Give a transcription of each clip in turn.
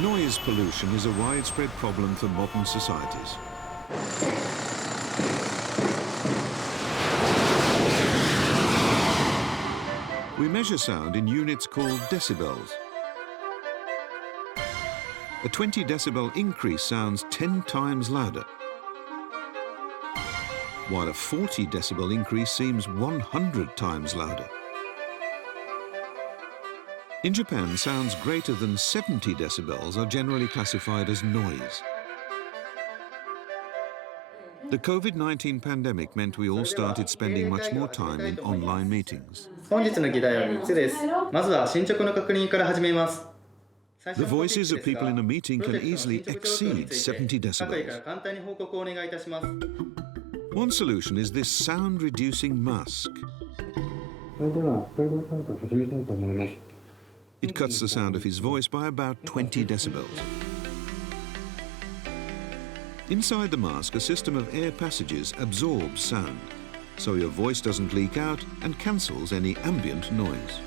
Noise pollution is a widespread problem for modern societies. We measure sound in units called decibels. A 20 decibel increase sounds 10 times louder, while a 40 decibel increase seems 100 times louder. In Japan, sounds greater than 70 decibels are generally classified as noise. The COVID-19 pandemic meant we all started spending much more time in online meetings. 本日の議題は3つです。まずは進捗の確認から始めます。 The voices of people in a meeting can easily exceed 70 decibels. One solution is this sound-reducing mask. It cuts the sound of his voice by about 20 decibels. Inside the mask, a system of air passages absorbs sound, so your voice doesn't leak out and cancels any ambient noise.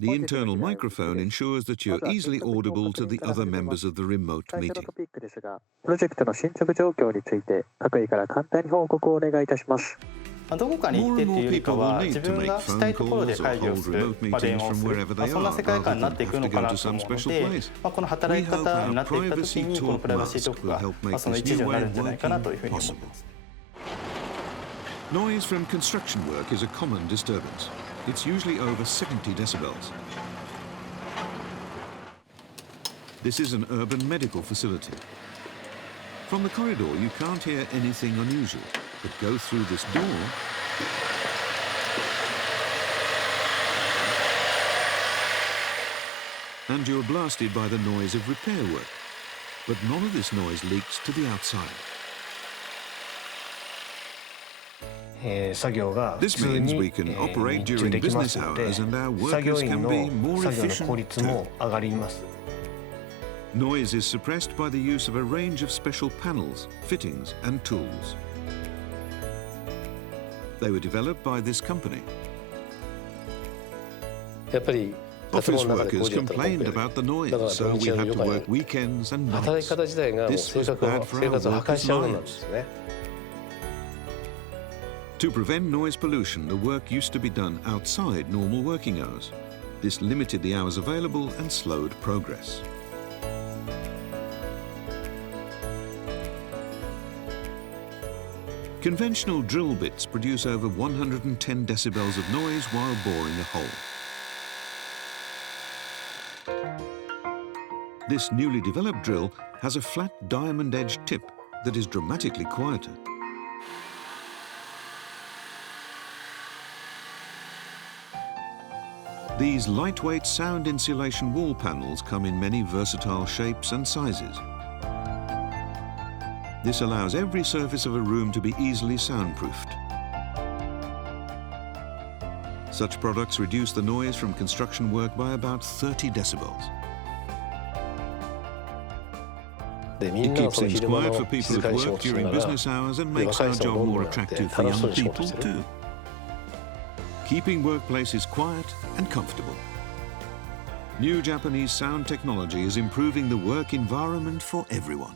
The internal microphone ensures that you're easily audible to the other members of the remote meeting. More and more people will need to make phone calls or hold remote meetings from wherever they are, rather than have to go to some special place. We hope our privacy talk mask will help make this new way of working possible. Noise from construction work is a common disturbance. It's usually over 70 decibels. This is an urban medical facility. From the corridor, you can't hear anything unusual, but go through this door and you're blasted by the noise of repair work. But none of this noise leaks to the outside. This means we can operate during business hours and our workers can be more efficient too. Noise is suppressed by the use of a range of special panels, fittings and tools. They were developed by this company. Office workers complained about the noise, so we had to work weekends and nights. This was bad for our workers' lives. To prevent noise pollution, the work used to be done outside normal working hours. This limited the hours available and slowed progress. Conventional drill bits produce over 110 decibels of noise while boring a hole. This newly developed drill has a flat diamond-edged tip that is dramatically quieter. These lightweight sound insulation wall panels come in many versatile shapes and sizes. This allows every surface of a room to be easily soundproofed. Such products reduce the noise from construction work by about 30 decibels. It keeps things quiet for people at work during business hours and makes our job more attractive for young people too. Keeping workplaces quiet and comfortable. New Japanese sound technology is improving the work environment for everyone.